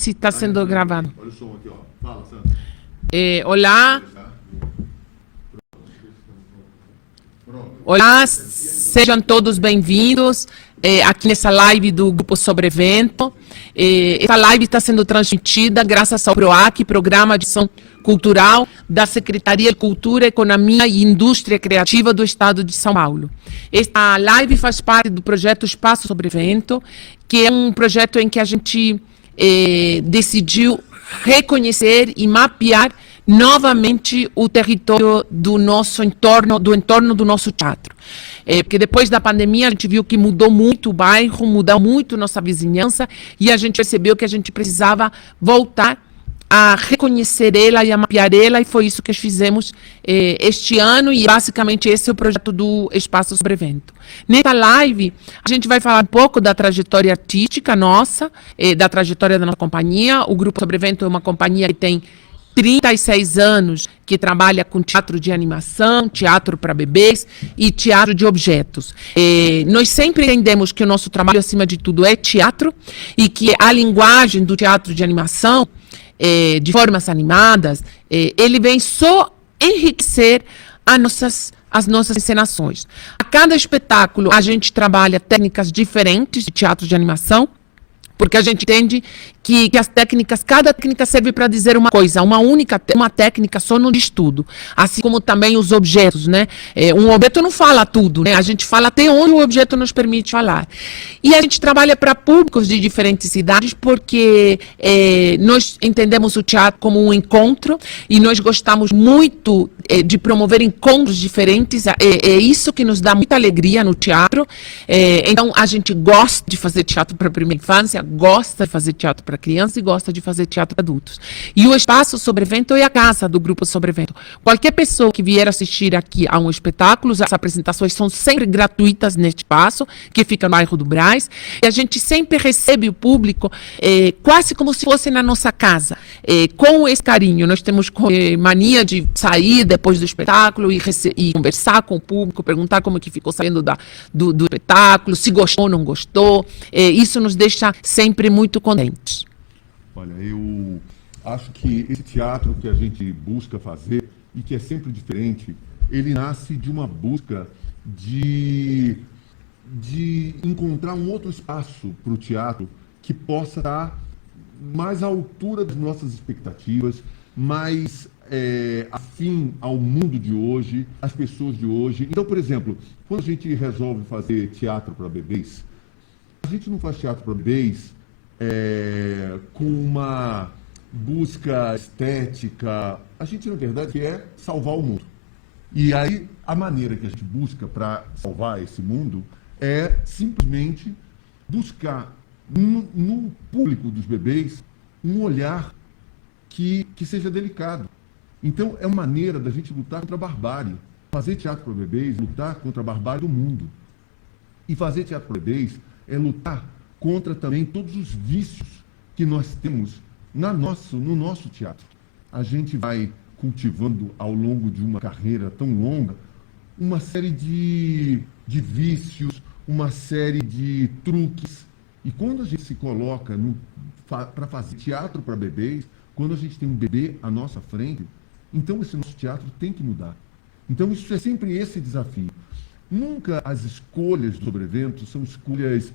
se está sendo gravado. Olha o som aqui, ó. Fala, Sandra. Olá. Olá, sejam todos bem-vindos aqui nessa live do Grupo Sobrevento. Essa live está sendo transmitida graças ao PROAC, Programa de Ação Cultural da Secretaria de Cultura, Economia e Indústria Criativa do Estado de São Paulo. Esta live faz parte do projeto Espaço Sobrevento, que é um projeto em que a gente decidiu reconhecer e mapear novamente o território do nosso entorno, do entorno do nosso teatro. Porque depois da pandemia a gente viu que mudou muito o bairro, mudou muito nossa vizinhança e a gente percebeu que a gente precisava voltar a reconhecer ela e a mapear ela, e foi isso que fizemos este ano, e basicamente esse é o projeto do Espaço Sobrevento. Nessa live, a gente vai falar um pouco da trajetória artística nossa, da trajetória da nossa companhia. O Grupo Sobrevento é uma companhia que tem 36 anos, que trabalha com teatro de animação, teatro para bebês e teatro de objetos. Nós sempre entendemos que o nosso trabalho, acima de tudo, é teatro, e que a linguagem do teatro de animação, de formas animadas, ele vem só enriquecer as nossas encenações. A cada espetáculo, a gente trabalha técnicas diferentes de teatro de animação, porque a gente entende que as técnicas, cada técnica serve para dizer uma coisa, uma técnica só não diz tudo. Assim como também os objetos, né? Um objeto não fala tudo, né? A gente fala até onde o objeto nos permite falar. E a gente trabalha para públicos de diferentes idades, porque nós entendemos o teatro como um encontro, e nós gostamos muito de promover encontros diferentes. É isso que nos dá muita alegria no teatro. Então, a gente gosta de fazer teatro para a primeira infância, gosta de fazer teatro para criança e gosta de fazer teatro para adultos. E o Espaço Sobrevento é a casa do Grupo Sobrevento. Qualquer pessoa que vier assistir aqui a um espetáculo, as apresentações são sempre gratuitas neste espaço, que fica no bairro do Brás, e a gente sempre recebe o público quase como se fosse na nossa casa, com esse carinho. Nós temos mania de sair depois do espetáculo e conversar com o público, perguntar como que ficou sabendo do espetáculo, se gostou ou não gostou. Isso nos deixa sempre muito contentes. Olha, eu acho que esse teatro que a gente busca fazer, e que é sempre diferente, ele nasce de uma busca de encontrar um outro espaço para o teatro que possa estar mais à altura das nossas expectativas, mais afim ao mundo de hoje, às pessoas de hoje. Então, por exemplo, quando a gente resolve fazer teatro para bebês, a gente não faz teatro para bebês com uma busca estética. A gente, na verdade, quer salvar o mundo. E aí, a maneira que a gente busca para salvar esse mundo é simplesmente buscar no público dos bebês um olhar que seja delicado. Então, é uma maneira da gente lutar contra a barbárie. Fazer teatro para bebês, lutar contra a barbárie do mundo. E fazer teatro para bebês é lutar contra também todos os vícios que nós temos no nosso teatro. A gente vai cultivando ao longo de uma carreira tão longa uma série de vícios, uma série de truques. E quando a gente se coloca para fazer teatro para bebês, quando a gente tem um bebê à nossa frente, então esse nosso teatro tem que mudar. Então isso é sempre esse desafio. Nunca as escolhas do Sobrevento são escolhas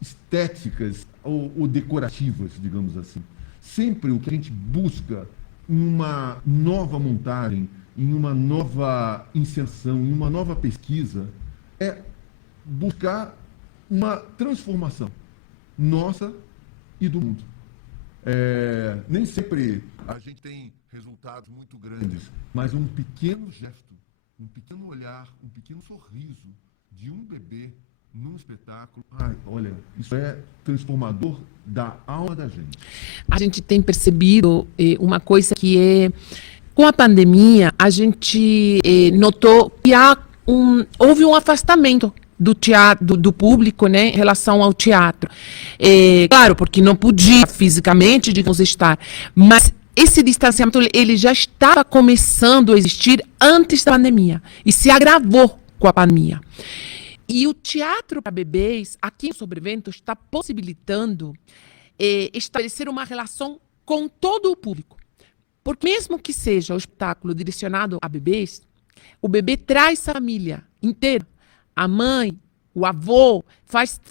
estéticas ou decorativas, digamos assim. Sempre o que a gente busca em uma nova montagem, em uma nova inserção, em uma nova pesquisa, é buscar uma transformação nossa e do mundo. Nem sempre a gente tem resultados muito grandes, mas um pequeno gesto, um pequeno olhar, um pequeno sorriso de um bebê num espetáculo, olha, isso é transformador da alma da gente. A gente tem percebido uma coisa que com a pandemia, a gente notou que houve um afastamento do teatro, do público, né, em relação ao teatro. Claro, porque não podia fisicamente, digamos, estar, mas esse distanciamento ele já estava começando a existir antes da pandemia e se agravou com a pandemia. E o teatro para bebês, aqui em Sobrevento, está possibilitando estabelecer uma relação com todo o público. Porque mesmo que seja o espetáculo direcionado a bebês, o bebê traz a família inteira. A mãe, o avô,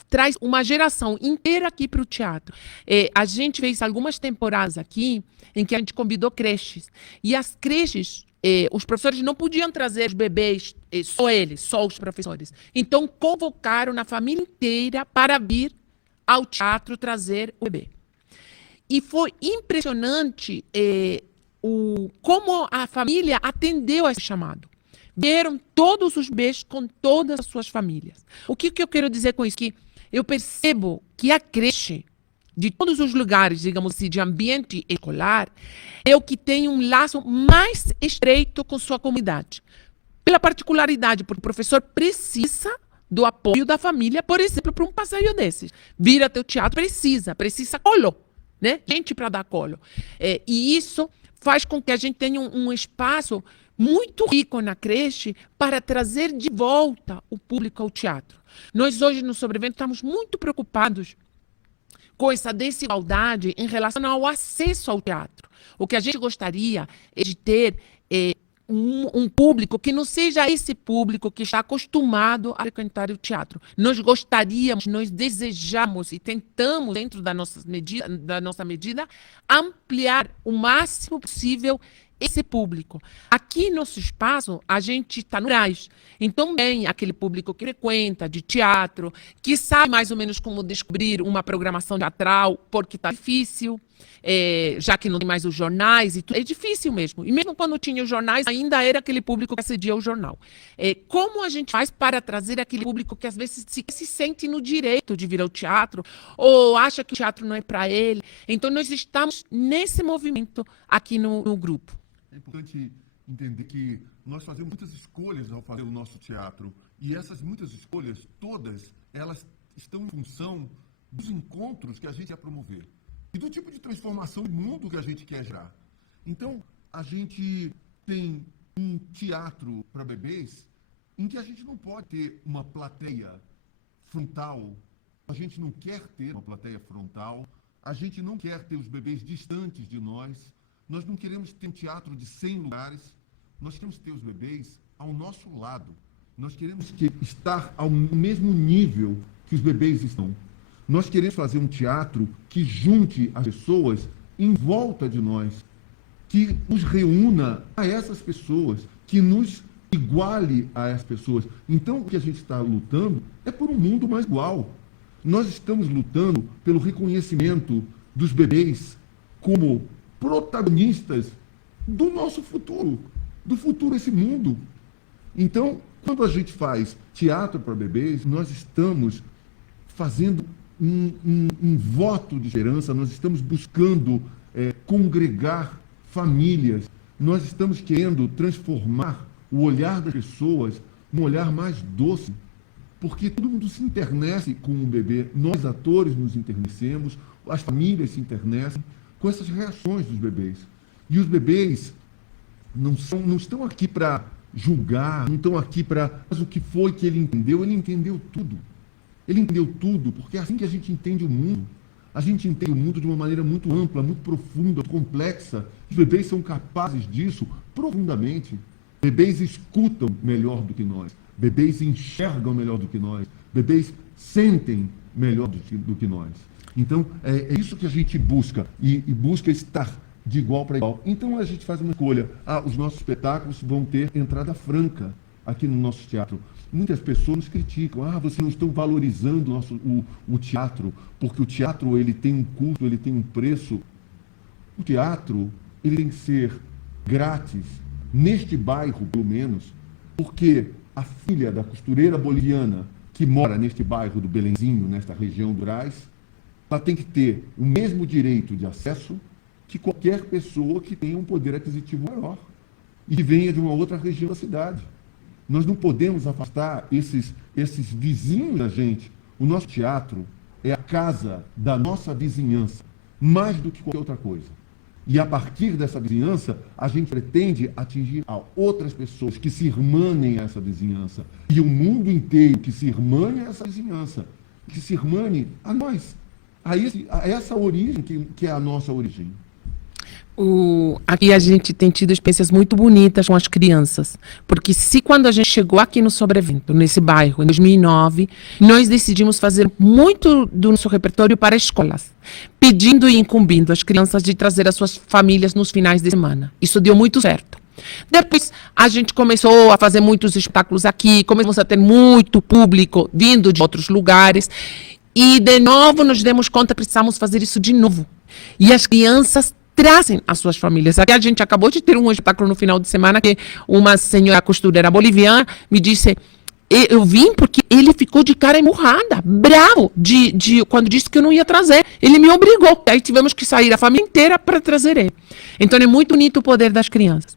traz uma geração inteira aqui para o teatro. A gente fez algumas temporadas aqui em que a gente convidou creches. E as creches, os professores não podiam trazer os bebês, só os professores. Então, convocaram a família inteira para vir ao teatro trazer o bebê. E foi impressionante como a família atendeu a esse chamado. Vieram todos os bebês com todas as suas famílias. O que eu quero dizer com isso? Que eu percebo que a creche, de todos os lugares, digamos assim, de ambiente escolar, é o que tem um laço mais estreito com sua comunidade. Pela particularidade, porque o professor precisa do apoio da família, por exemplo, para um passeio desses. Vir até o teatro precisa colo, né? Gente para dar colo. E isso faz com que a gente tenha um espaço muito rico na creche para trazer de volta o público ao teatro. Nós hoje no Sobrevento estamos muito preocupados com essa desigualdade em relação ao acesso ao teatro. O que a gente gostaria é de ter um público que não seja esse público que está acostumado a frequentar o teatro. Nós gostaríamos, nós desejamos e tentamos, dentro da nossa medida, ampliar o máximo possível esse público. Aqui, nosso espaço, a gente está no Brás. Então, tem aquele público que frequenta de teatro, que sabe mais ou menos como descobrir uma programação teatral, porque está difícil, já que não tem mais os jornais, e tudo. É difícil mesmo. E mesmo quando tinha os jornais, ainda era aquele público que acedia ao jornal. Como a gente faz para trazer aquele público que às vezes se sente no direito de vir ao teatro, ou acha que o teatro não é para ele? Então, nós estamos nesse movimento aqui no grupo. É importante entender que nós fazemos muitas escolhas ao fazer o nosso teatro. E essas muitas escolhas, todas, elas estão em função dos encontros que a gente quer promover. E do tipo de transformação do mundo que a gente quer gerar. Então, a gente tem um teatro para bebês em que a gente não pode ter uma plateia frontal. A gente não quer ter uma plateia frontal. A gente não quer ter os bebês distantes de nós. Nós não queremos ter um teatro de 100 lugares, nós queremos ter os bebês ao nosso lado. Nós queremos estar ao mesmo nível que os bebês estão. Nós queremos fazer um teatro que junte as pessoas em volta de nós, que nos reúna a essas pessoas, que nos iguale a essas pessoas. Então, o que a gente está lutando é por um mundo mais igual. Nós estamos lutando pelo reconhecimento dos bebês como protagonistas do nosso futuro, do futuro desse mundo. Então, quando a gente faz teatro para bebês, nós estamos fazendo um voto de esperança, nós estamos buscando congregar famílias, nós estamos querendo transformar o olhar das pessoas num olhar mais doce, porque todo mundo se internece com o bebê, nós atores nos internecemos, as famílias se internecem com essas reações dos bebês. E os bebês não estão aqui para julgar, não estão aqui para... Mas o que foi que ele entendeu tudo. Ele entendeu tudo, porque é assim que a gente entende o mundo. A gente entende o mundo de uma maneira muito ampla, muito profunda, complexa. Os bebês são capazes disso profundamente. Bebês escutam melhor do que nós. Bebês enxergam melhor do que nós. Bebês sentem melhor do que nós. Então, é isso que a gente busca, e busca estar de igual para igual. Então, a gente faz uma escolha. Os nossos espetáculos vão ter entrada franca aqui no nosso teatro. Muitas pessoas nos criticam. Vocês não estão valorizando o teatro, porque o teatro ele tem um custo, ele tem um preço. O teatro ele tem que ser grátis, neste bairro, pelo menos, porque a filha da costureira boliviana que mora neste bairro do Belenzinho, nesta região do Brás, ela tem que ter o mesmo direito de acesso que qualquer pessoa que tenha um poder aquisitivo maior e que venha de uma outra região da cidade. Nós não podemos afastar esses vizinhos da gente. O nosso teatro é a casa da nossa vizinhança, mais do que qualquer outra coisa. E a partir dessa vizinhança, a gente pretende atingir a outras pessoas que se irmanem a essa vizinhança. E o mundo inteiro que se irmane a essa vizinhança, que se irmane a nós. a essa origem que é a nossa origem. Aqui a gente tem tido experiências muito bonitas com as crianças, porque se quando a gente chegou aqui no Sobrevento, nesse bairro, em 2009, nós decidimos fazer muito do nosso repertório para escolas, pedindo e incumbindo as crianças de trazer as suas famílias nos finais de semana. Isso deu muito certo. Depois a gente começou a fazer muitos espetáculos aqui, começamos a ter muito público vindo de outros lugares, e de novo nos demos conta que precisamos fazer isso de novo. E as crianças trazem as suas famílias. Aqui a gente acabou de ter um espetáculo no final de semana que uma senhora costureira boliviana me disse: eu vim porque ele ficou de cara emurrada, bravo, quando disse que eu não ia trazer. Ele me obrigou. Aí tivemos que sair a família inteira para trazer ele. Então é muito bonito o poder das crianças.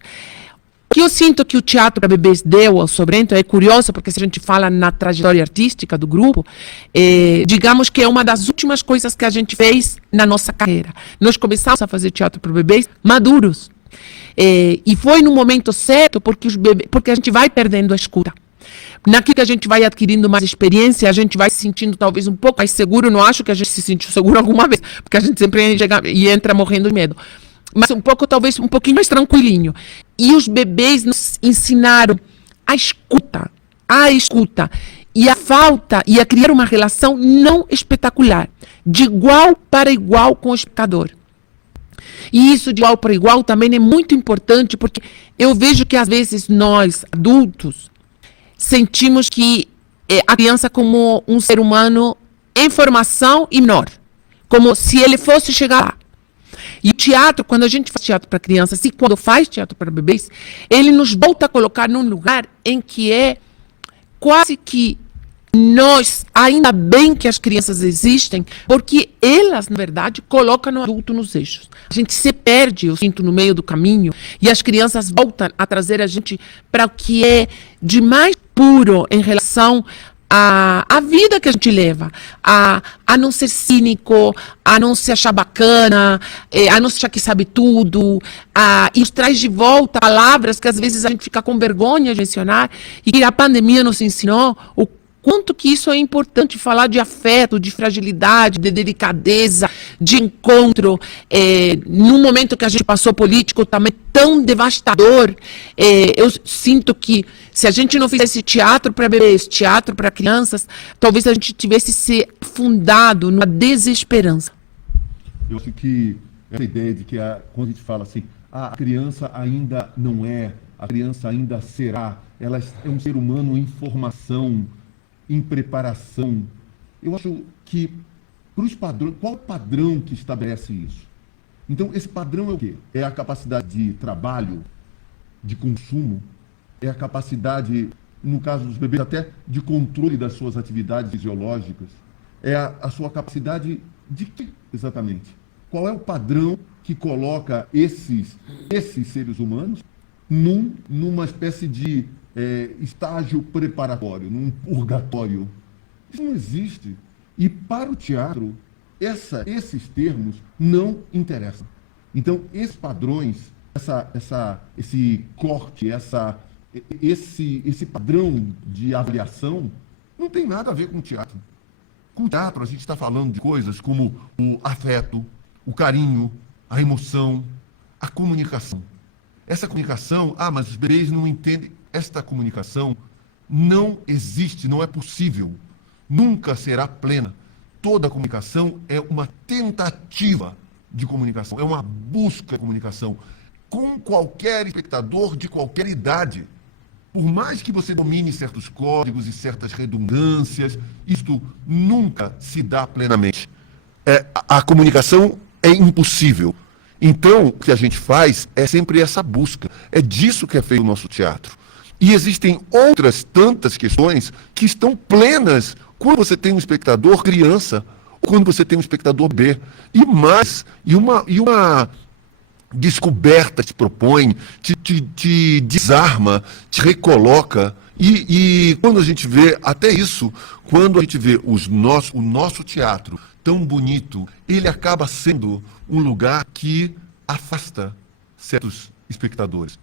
O que eu sinto que o Teatro para Bebês deu ao Sobrevento é curioso, porque se a gente fala na trajetória artística do grupo, digamos que é uma das últimas coisas que a gente fez na nossa carreira. Nós começamos a fazer teatro para bebês maduros. E foi no momento certo, porque a gente vai perdendo a escuta. Naquilo que a gente vai adquirindo mais experiência, a gente vai se sentindo talvez um pouco mais seguro. Não acho que a gente se sentiu seguro alguma vez, porque a gente sempre chega e entra morrendo de medo. Mas talvez um pouquinho mais tranquilinho. E os bebês nos ensinaram a escuta, e a criar uma relação não espetacular, de igual para igual com o espectador. E isso de igual para igual também é muito importante, porque eu vejo que às vezes nós, adultos, sentimos que a criança como um ser humano em formação e menor, como se ele fosse chegar lá. E o teatro, quando a gente faz teatro para crianças e quando faz teatro para bebês, ele nos volta a colocar num lugar em que é quase que nós, ainda bem que as crianças existem, porque elas, na verdade, colocam o adulto nos eixos. A gente se perde, eu sinto, no meio do caminho, e as crianças voltam a trazer a gente para o que é de mais puro em relação a vida que a gente leva, a não ser cínico, a não se achar bacana, a não se achar que sabe tudo, e nos traz de volta palavras que às vezes a gente fica com vergonha de mencionar, e que a pandemia nos ensinou o quanto que isso é importante, falar de afeto, de fragilidade, de delicadeza, de encontro, num momento que a gente passou político também tão devastador. Eu sinto que se a gente não fizesse teatro para bebês, teatro para crianças, talvez a gente tivesse se afundado numa desesperança. Eu acho que essa ideia de que quando a gente fala assim, a criança ainda não é, a criança ainda será, ela é um ser humano em formação, em preparação. Eu acho que, para os padrões, qual o padrão que estabelece isso? Então, esse padrão é o quê? É a capacidade de trabalho, de consumo, é a capacidade, no caso dos bebês, até de controle das suas atividades fisiológicas, é a sua capacidade de quê, exatamente? Qual é o padrão que coloca esses seres humanos numa espécie de estágio preparatório, num purgatório? Isso não existe. E para o teatro, esses termos não interessam. Então, esses padrões, esse corte, esse padrão de avaliação, não tem nada a ver com o teatro. Com o teatro, a gente está falando de coisas como o afeto, o carinho, a emoção, a comunicação. Essa comunicação, mas os bebês não entendem. Esta comunicação não existe, não é possível. Nunca será plena. Toda comunicação é uma tentativa de comunicação, é uma busca de comunicação com qualquer espectador de qualquer idade. Por mais que você domine certos códigos e certas redundâncias, isto nunca se dá plenamente. A comunicação é impossível. Então, o que a gente faz é sempre essa busca. É disso que é feito o nosso teatro. E existem outras tantas questões que estão plenas quando você tem um espectador criança ou quando você tem um espectador bebê. E uma descoberta te propõe, te desarma, te recoloca. E quando a gente vê, até isso, quando a gente vê o nosso teatro tão bonito, ele acaba sendo um lugar que afasta certos espectadores.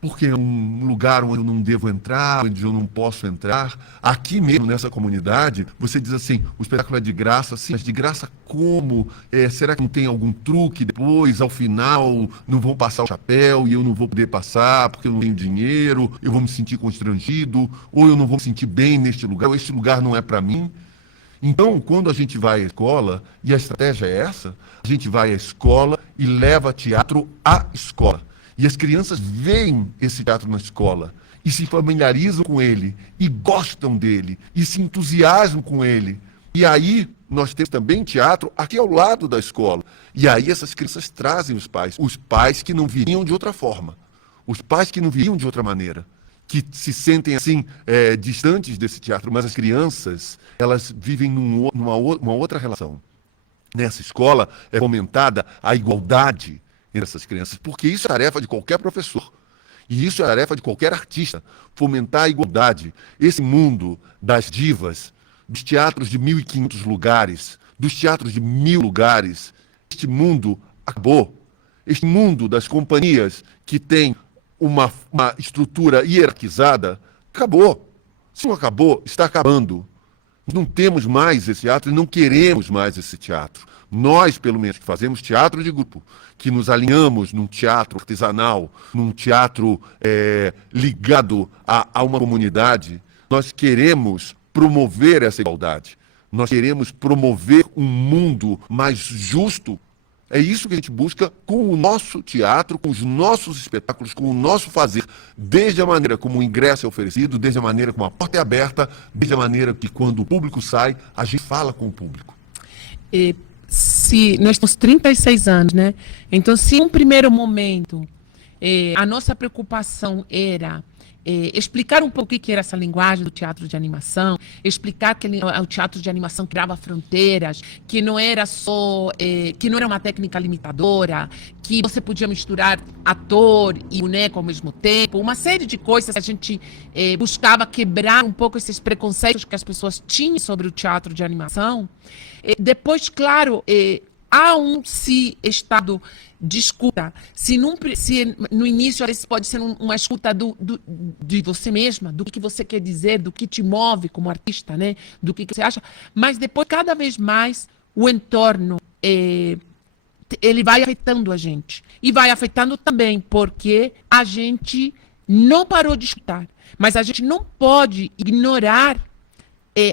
porque é um lugar onde eu não devo entrar, onde eu não posso entrar. Aqui mesmo, nessa comunidade, você diz assim, o espetáculo é de graça, sim, mas de graça como? Será que não tem algum truque depois, ao final, não vão passar o chapéu e eu não vou poder passar porque eu não tenho dinheiro, eu vou me sentir constrangido, ou eu não vou me sentir bem neste lugar, ou este lugar não é para mim? Então, quando a gente vai à escola, e a estratégia é essa, a gente vai à escola e leva teatro à escola. E as crianças veem esse teatro na escola e se familiarizam com ele, e gostam dele, e se entusiasmam com ele. E aí nós temos também teatro aqui ao lado da escola. E aí essas crianças trazem os pais que não viriam de outra forma, os pais que não viriam de outra maneira, que se sentem assim distantes desse teatro, mas as crianças, elas vivem uma outra relação. Nessa escola é fomentada a igualdade entre essas crianças, porque isso é tarefa de qualquer professor. E isso é tarefa de qualquer artista, fomentar a igualdade. Esse mundo das divas, dos teatros de 1.500 lugares, dos teatros de 1.000 lugares, este mundo acabou. Este mundo das companhias que tem uma estrutura hierarquizada, acabou. Se não acabou, está acabando. Não temos mais esse teatro e não queremos mais esse teatro. Nós, pelo menos, que fazemos teatro de grupo, que nos alinhamos num teatro artesanal, num teatro ligado a uma comunidade, nós queremos promover essa igualdade. Nós queremos promover um mundo mais justo. É isso que a gente busca com o nosso teatro, com os nossos espetáculos, com o nosso fazer, desde a maneira como o ingresso é oferecido, desde a maneira como a porta é aberta, desde a maneira que quando o público sai, a gente fala com o público. Se nós temos 36 anos, né? Então, se em um primeiro momento a nossa preocupação era explicar um pouco o que era essa linguagem do teatro de animação, explicar que o teatro de animação criava fronteiras, que não era só, que não era uma técnica limitadora, que você podia misturar ator e boneco ao mesmo tempo, uma série de coisas que a gente buscava quebrar um pouco esses preconceitos que as pessoas tinham sobre o teatro de animação. Depois, claro, há um estado de escuta. Se no início, às vezes, pode ser uma escuta de você mesma, do que você quer dizer, do que te move como artista, né? Do que você acha. Mas depois, cada vez mais, o entorno, ele vai afetando a gente. E vai afetando também porque a gente não parou de escutar. Mas a gente não pode ignorar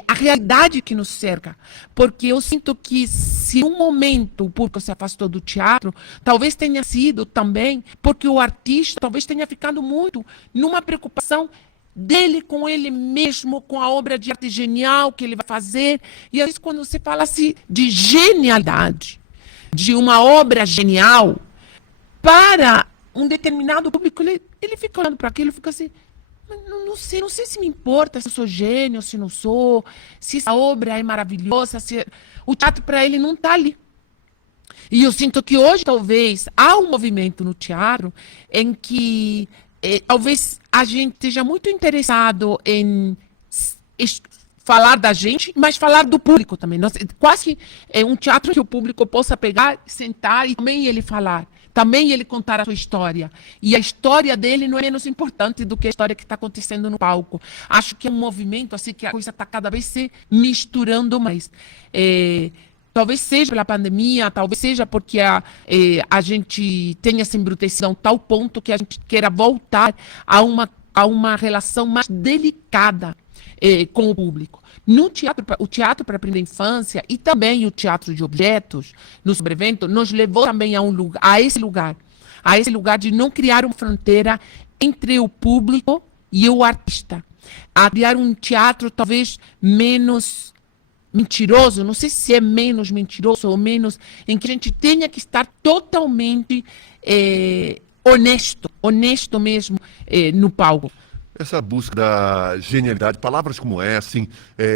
a realidade que nos cerca, porque eu sinto que se um momento o público se afastou do teatro, talvez tenha sido também porque o artista talvez tenha ficado muito numa preocupação dele com ele mesmo, com a obra de arte genial que ele vai fazer, e às vezes quando você fala assim de genialidade, de uma obra genial, para um determinado público, ele fica olhando para aquilo e fica assim, não sei se me importa se eu sou gênio, se não sou, se essa obra é maravilhosa, o teatro para ele não está ali. E eu sinto que hoje, talvez, há um movimento no teatro em que talvez a gente esteja muito interessado em falar da gente, mas falar do público também. Quase que é um teatro que o público possa pegar, sentar e também ele falar. Também ele contar a sua história. E a história dele não é menos importante do que a história que está acontecendo no palco. Acho que é um movimento assim que a coisa está cada vez se misturando mais. Talvez seja pela pandemia, talvez seja porque a gente tenha se embrutecido a um tal ponto que a gente queira voltar a uma relação mais delicada com o público. No teatro, o teatro para a primeira infância e também o teatro de objetos, no sobrevento, nos levou também a esse lugar de não criar uma fronteira entre o público e o artista, a criar um teatro talvez menos mentiroso, não sei se é menos mentiroso ou menos, em que a gente tenha que estar totalmente honesto mesmo no palco. Essa busca da genialidade, palavras como essa, assim,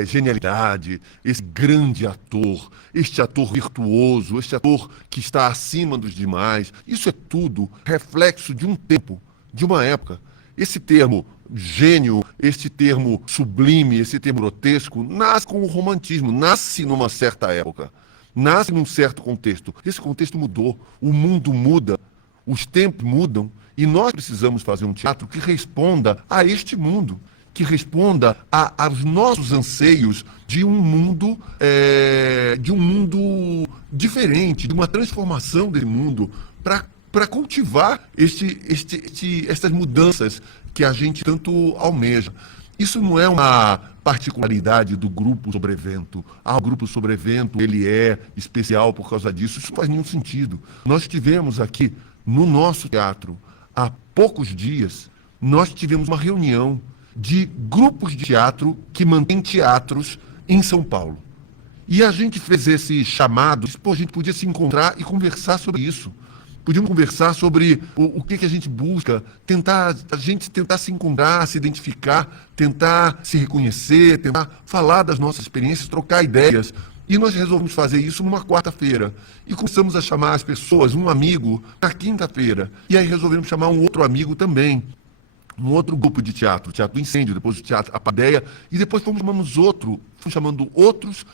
genialidade, esse grande ator, este ator virtuoso, este ator que está acima dos demais, isso é tudo reflexo de um tempo, de uma época. Esse termo gênio, esse termo sublime, esse termo grotesco, nasce com o romantismo, nasce numa certa época, nasce num certo contexto. Esse contexto mudou, o mundo muda. os tempos mudam e nós precisamos fazer um teatro que responda a este mundo, que responda aos nossos anseios de um mundo diferente, de uma transformação desse mundo, para cultivar estas mudanças que a gente tanto almeja. Isso não é uma particularidade do Grupo Sobrevento. O Grupo Sobrevento, ele é especial por causa disso. Isso não faz nenhum sentido. Nós tivemos aqui, no nosso teatro, há poucos dias, nós tivemos uma reunião de grupos de teatro que mantêm teatros em São Paulo. E a gente fez esse chamado, a gente podia se encontrar e conversar sobre isso. Podíamos conversar sobre o que a gente busca, a gente tentar se encontrar, se identificar, tentar se reconhecer, tentar falar das nossas experiências, trocar ideias. E nós resolvemos fazer isso numa quarta-feira. E começamos a chamar as pessoas, um amigo, na quinta-feira. E aí resolvemos chamar um outro amigo também. Um outro grupo de teatro, o Teatro Incêndio, depois o Teatro A Padeia, e depois fomos chamando outros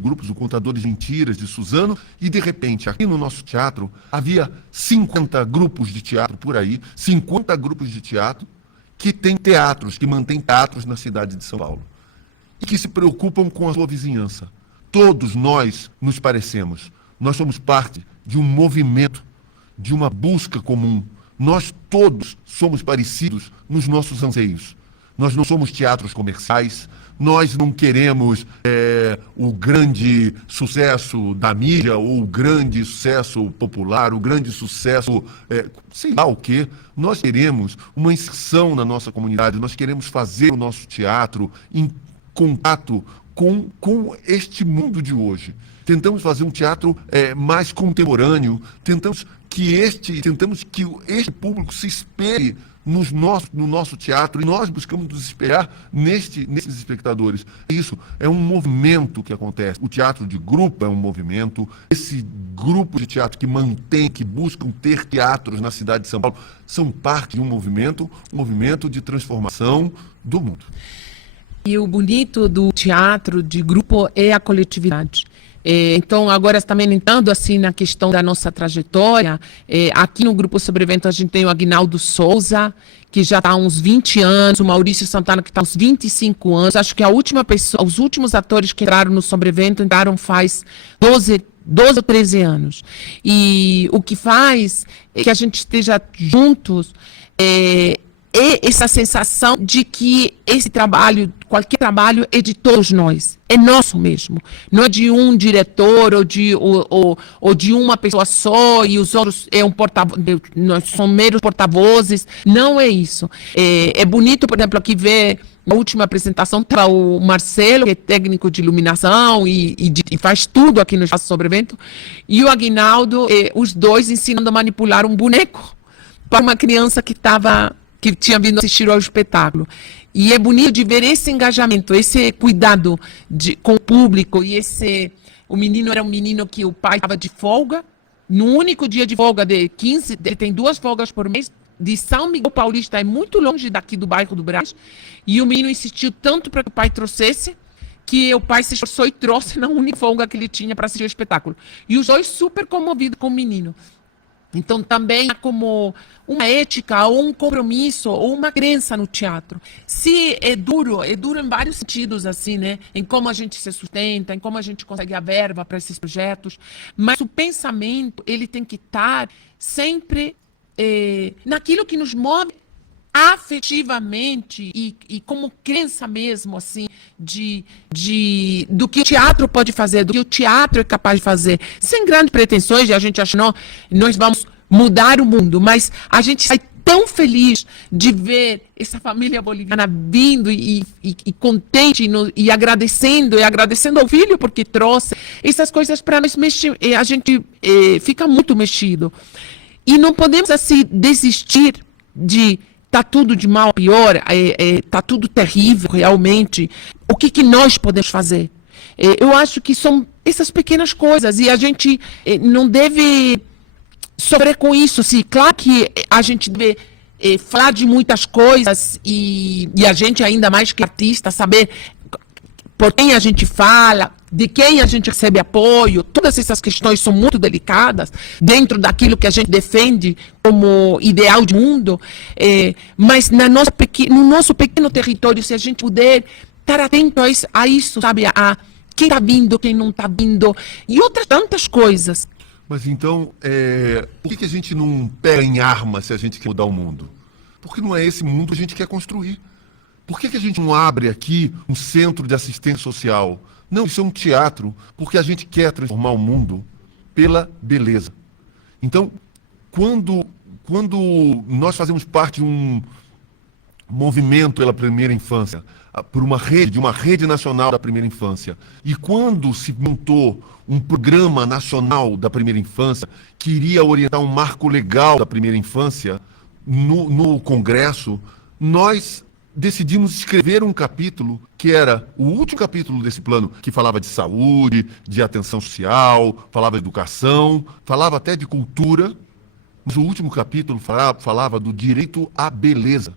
grupos, o Contadores de Mentiras, de Suzano, e de repente, aqui no nosso teatro, havia 50 grupos de teatro por aí, 50 grupos de teatro que têm teatros, que mantêm teatros na cidade de São Paulo, e que se preocupam com a sua vizinhança. Todos nós nos parecemos, nós somos parte de um movimento, de uma busca comum. Nós todos somos parecidos nos nossos anseios. Nós não somos teatros comerciais, nós não queremos o grande sucesso da mídia, ou o grande sucesso popular, o grande sucesso, sei lá o quê. Nós queremos uma inserção na nossa comunidade, nós queremos fazer o nosso teatro em contato com este mundo de hoje. Tentamos fazer um teatro mais contemporâneo, tentamos que este público se espelhe no nosso teatro, e nós buscamos nos espelhar nesses espectadores. Isso é um movimento que acontece. O teatro de grupo é um movimento. Esse grupo de teatro que buscam ter teatros na cidade de São Paulo, são parte de um movimento de transformação do mundo. E o bonito do teatro de grupo é a coletividade. Então, agora também entrando assim na questão da nossa trajetória, aqui no Grupo Sobrevento a gente tem o Aguinaldo Souza, que já está há uns 20 anos, o Maurício Santana, que está há uns 25 anos. Acho que os últimos atores que entraram no Sobrevento entraram faz 12 ou 13 anos. E o que faz é que a gente esteja juntos, essa sensação de que esse trabalho, qualquer trabalho, é de todos nós, é nosso mesmo, não é de um diretor ou de uma pessoa só e os outros nós somos meros porta-vozes, não é isso. É bonito, por exemplo, aqui ver a última apresentação para o Marcelo, que é técnico de iluminação e faz tudo aqui no Espaço Sobrevento, e o Aguinaldo, os dois ensinando a manipular um boneco para uma criança que tinha vindo assistir ao espetáculo. E é bonito de ver esse engajamento, esse cuidado com o público. E o menino era um menino que o pai estava de folga, no único dia de folga de 15, ele tem 2 folgas por mês, de São Miguel Paulista, é muito longe daqui do bairro do Brás, e o menino insistiu tanto para que o pai trouxesse, que o pai se esforçou e trouxe na única folga que ele tinha para assistir o espetáculo. E os dois super comovidos com o menino. Então, também há como uma ética, ou um compromisso, ou uma crença no teatro. Se é duro em vários sentidos, assim, né? Em como a gente se sustenta, em como a gente consegue a verba para esses projetos. Mas o pensamento, ele tem que estar sempre naquilo que nos move afetivamente e como crença mesmo, assim, do que o teatro pode fazer, do que o teatro é capaz de fazer, sem grandes pretensões, e a gente acha, não, nós vamos mudar o mundo, mas a gente sai tão feliz de ver essa família boliviana vindo e contente e agradecendo ao filho porque trouxe essas coisas para nós, a gente fica muito mexido. E não podemos, assim, desistir tá tudo de mal a pior, tá tudo terrível realmente. O que nós podemos fazer? Eu acho que são essas pequenas coisas e a gente não deve sofrer com isso. Sim, claro que a gente deve falar de muitas coisas e a gente, ainda mais que artista, saber por quem a gente fala, de quem a gente recebe apoio, todas essas questões são muito delicadas dentro daquilo que a gente defende como ideal de mundo, mas no nosso pequeno território, se a gente puder estar atento a isso, sabe, a quem está vindo, quem não está vindo, e outras tantas coisas. Mas então, por que a gente não pega em arma se a gente quer mudar o mundo? Porque não é esse mundo que a gente quer construir. Por que a gente não abre aqui um centro de assistência social? Não, isso é um teatro, porque a gente quer transformar o mundo pela beleza. Então, quando nós fazemos parte de um movimento pela primeira infância, por uma rede nacional da primeira infância, e quando se montou um programa nacional da primeira infância, que iria orientar um marco legal da primeira infância no Congresso, nós decidimos escrever um capítulo que era o último capítulo desse plano, que falava de saúde, de atenção social, falava de educação, falava até de cultura, mas o último capítulo falava do direito à beleza.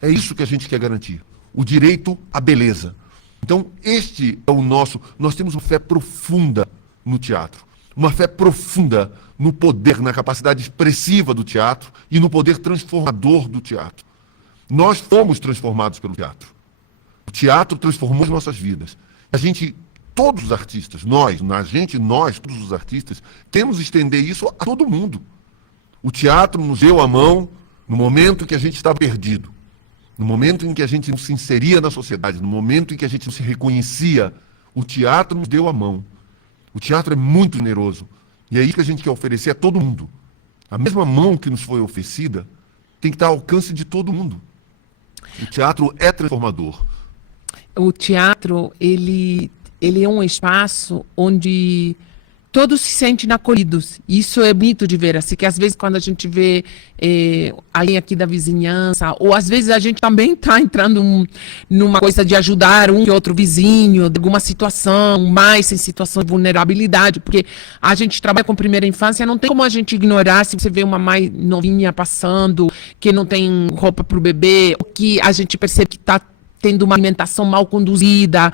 É isso que a gente quer garantir, o direito à beleza. Então, este é o nosso... Nós temos uma fé profunda no teatro, uma fé profunda no poder, na capacidade expressiva do teatro e no poder transformador do teatro. Nós fomos transformados pelo teatro. O teatro transformou as nossas vidas. A gente, todos os artistas, nós, todos os artistas, temos estender isso a todo mundo. O teatro nos deu a mão no momento que a gente estava perdido, no momento em que a gente não se inseria na sociedade, no momento em que a gente não se reconhecia. O teatro nos deu a mão. O teatro é muito generoso. E é isso que a gente quer oferecer a todo mundo. A mesma mão que nos foi oferecida tem que estar ao alcance de todo mundo. O teatro é transformador. O teatro, ele é um espaço onde todos se sentem acolhidos. Isso é bonito de ver, assim, que às vezes quando a gente vê alguém aqui da vizinhança, ou às vezes a gente também está entrando numa coisa de ajudar um e outro vizinho, de alguma situação, mais em situação de vulnerabilidade, porque a gente trabalha com primeira infância, não tem como a gente ignorar se você vê uma mãe novinha passando, que não tem roupa para o bebê, ou que a gente percebe que está tendo uma alimentação mal conduzida.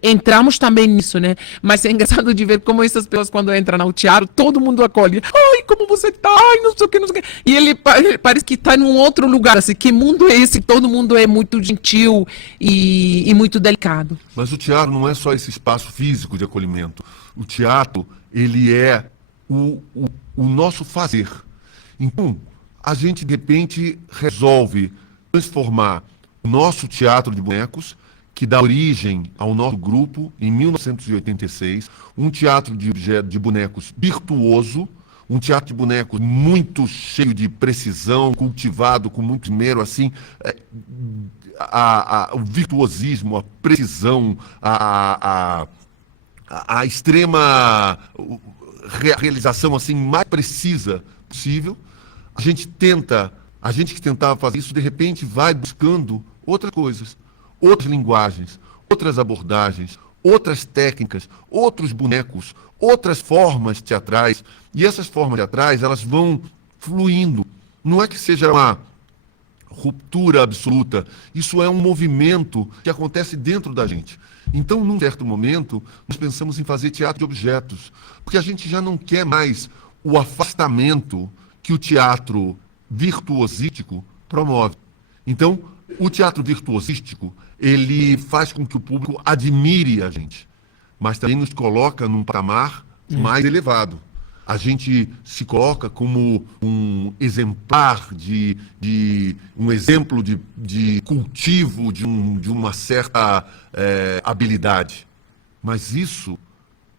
Entramos também nisso, né? Mas é engraçado de ver como essas pessoas, quando entram no teatro, todo mundo acolhe. Ai, como você tá? Ai, não sei o que, não sei o que. E ele parece que está num outro lugar, assim. Que mundo é esse? Todo mundo é muito gentil e muito delicado. Mas o teatro não é só esse espaço físico de acolhimento. O teatro, ele é o nosso fazer. Então, a gente, de repente, resolve transformar o nosso teatro de bonecos, que dá origem ao nosso grupo em 1986, um teatro de bonecos virtuoso, um teatro de bonecos muito cheio de precisão, cultivado com muito esmero, assim, o virtuosismo, a precisão, a extrema realização assim mais precisa possível. A gente que tentava fazer isso, de repente vai buscando outras coisas, outras linguagens, outras abordagens, outras técnicas, outros bonecos, outras formas teatrais. E essas formas teatrais, elas vão fluindo. Não é que seja uma ruptura absoluta. Isso é um movimento que acontece dentro da gente. Então, num certo momento, nós pensamos em fazer teatro de objetos, porque a gente já não quer mais o afastamento que o teatro virtuosístico promove. Então, o teatro virtuosístico, ele faz com que o público admire a gente, mas também nos coloca num patamar mais elevado. A gente se coloca como um exemplar um exemplo de cultivo de uma certa habilidade. Mas isso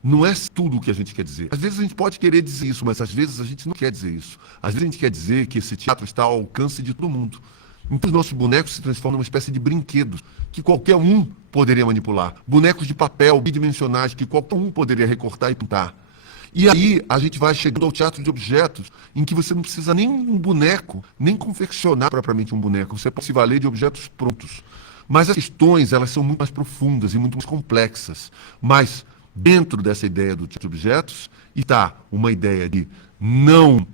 não é tudo o que a gente quer dizer. Às vezes a gente pode querer dizer isso, mas às vezes a gente não quer dizer isso. Às vezes a gente quer dizer que esse teatro está ao alcance de todo mundo. Então os nossos bonecos se transformam numa espécie de brinquedos que qualquer um poderia manipular. Bonecos de papel bidimensionais que qualquer um poderia recortar e pintar. E aí a gente vai chegando ao teatro de objetos, em que você não precisa nem um boneco, nem confeccionar propriamente um boneco. Você pode se valer de objetos prontos. Mas as questões, elas são muito mais profundas e muito mais complexas. Mas dentro dessa ideia do teatro de objetos está uma ideia de não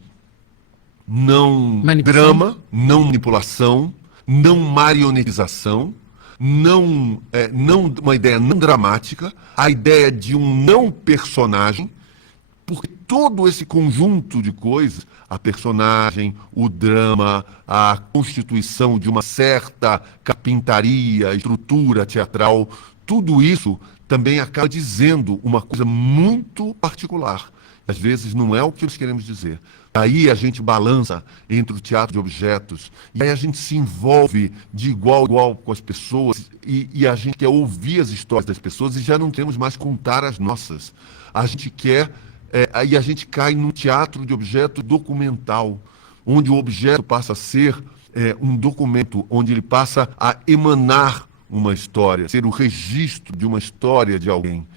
drama, não manipulação, não marionetização, uma ideia não dramática, a ideia de um não personagem, porque todo esse conjunto de coisas, a personagem, o drama, a constituição de uma certa carpintaria, estrutura teatral, tudo isso também acaba dizendo uma coisa muito particular. Às vezes não é o que nós queremos dizer. Aí a gente balança entre o teatro de objetos, e aí a gente se envolve de igual a igual com as pessoas, e a gente quer ouvir as histórias das pessoas e já não queremos mais contar as nossas. A gente quer... aí a gente cai num teatro de objeto documental, onde o objeto passa a ser um documento, onde ele passa a emanar uma história, ser o registro de uma história de alguém.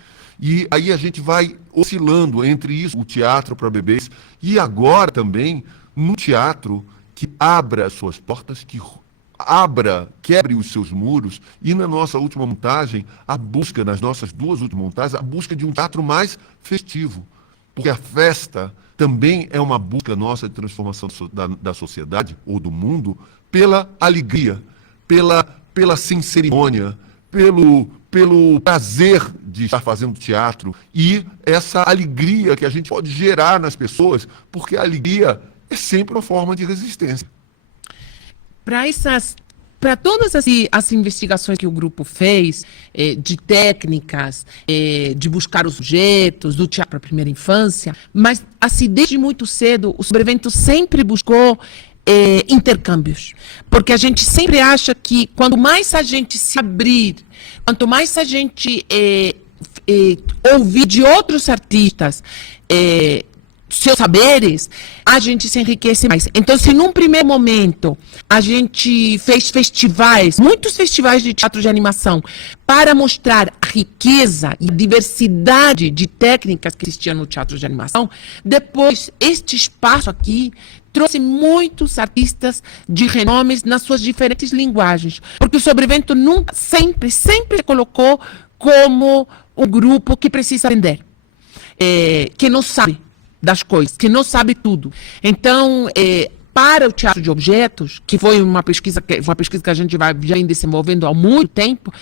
E aí a gente vai oscilando entre isso, o teatro para bebês, e agora também num teatro que abra as suas portas, que quebre os seus muros, e na nossa última montagem, nas nossas duas últimas montagens, a busca de um teatro mais festivo. Porque a festa também é uma busca nossa de transformação da sociedade ou do mundo pela alegria, pela sem cerimônia, pelo prazer de estar fazendo teatro e essa alegria que a gente pode gerar nas pessoas, porque a alegria é sempre uma forma de resistência. Para todas as investigações que o grupo fez, de técnicas, de buscar os objetos, do teatro para a primeira infância, mas assim, desde muito cedo, o Sobrevento sempre buscou intercâmbios. Porque a gente sempre acha que quanto mais a gente se abrir, quanto mais a gente ouvir de outros artistas, seus saberes, a gente se enriquece mais. Então, se num primeiro momento a gente fez festivais, muitos festivais de teatro de animação, para mostrar a riqueza e diversidade de técnicas que existiam no teatro de animação, depois este espaço aqui trouxe muitos artistas de renomes nas suas diferentes linguagens, porque o Sobrevento nunca, sempre se colocou como um grupo que precisa aprender, que não sabe das coisas, que não sabe tudo. Então, para o teatro de objetos, que foi uma pesquisa que a gente já vem desenvolvendo há muito tempo,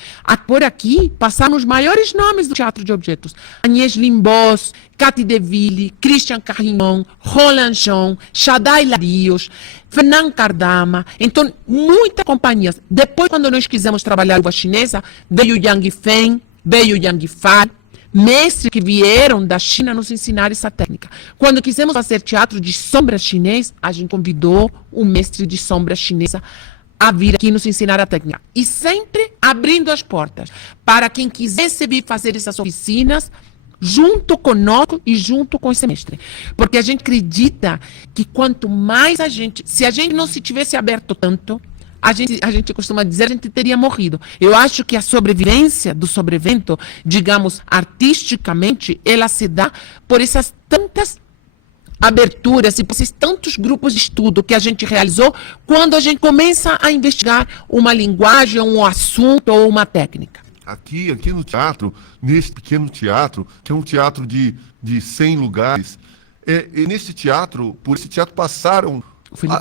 por aqui passaram os maiores nomes do teatro de objetos. Agnès Limbos, Cathy Deville, Christian Carignon, Roland Jean, Shadai Larios, Fernand Kardama. Então, muitas companhias. Depois, quando nós quisemos trabalhar a língua chinesa, veio Yang Feng, veio Yang Fai, mestres que vieram da China nos ensinar essa técnica. Quando quisemos fazer teatro de sombra chinês, a gente convidou um mestre de sombra chinesa a vir aqui nos ensinar a técnica. E sempre abrindo as portas para quem quisesse vir fazer essas oficinas junto conosco e junto com esse mestre. Porque a gente acredita que quanto mais se a gente não se tivesse aberto tanto, a gente costuma dizer, a gente teria morrido. Eu acho que a sobrevivência do Sobrevento, digamos, artisticamente, ela se dá por essas tantas aberturas e por esses tantos grupos de estudo que a gente realizou quando a gente começa a investigar uma linguagem, um assunto ou uma técnica. Aqui no teatro, nesse pequeno teatro, que é um teatro de 100 lugares, por esse teatro passaram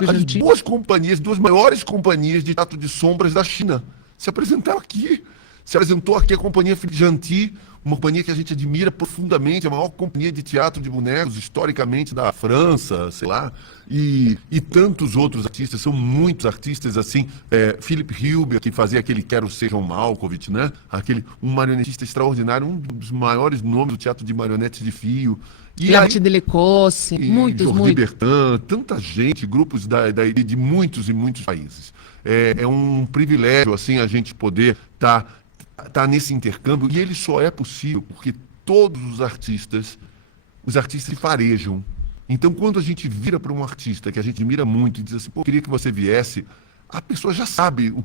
as duas maiores companhias de teatro de sombras da China se apresentaram aqui. Se apresentou aqui a companhia Philippe Gentil, uma companhia que a gente admira profundamente, a maior companhia de teatro de bonecos, historicamente, da França, sei lá, e tantos outros artistas, são muitos artistas, assim, Philip Hilbert, que fazia aquele Quero Ser John Malkovich, né? Um marionetista extraordinário, um dos maiores nomes do teatro de marionetes de fio. Arte de Lecosse, muitos. Bertin, tanta gente, grupos de muitos e muitos países. É um privilégio, assim, a gente poder tá nesse intercâmbio, e ele só é possível porque todos os artistas se farejam. Então, quando a gente vira para um artista que a gente admira muito e diz assim, queria que você viesse, a pessoa já sabe o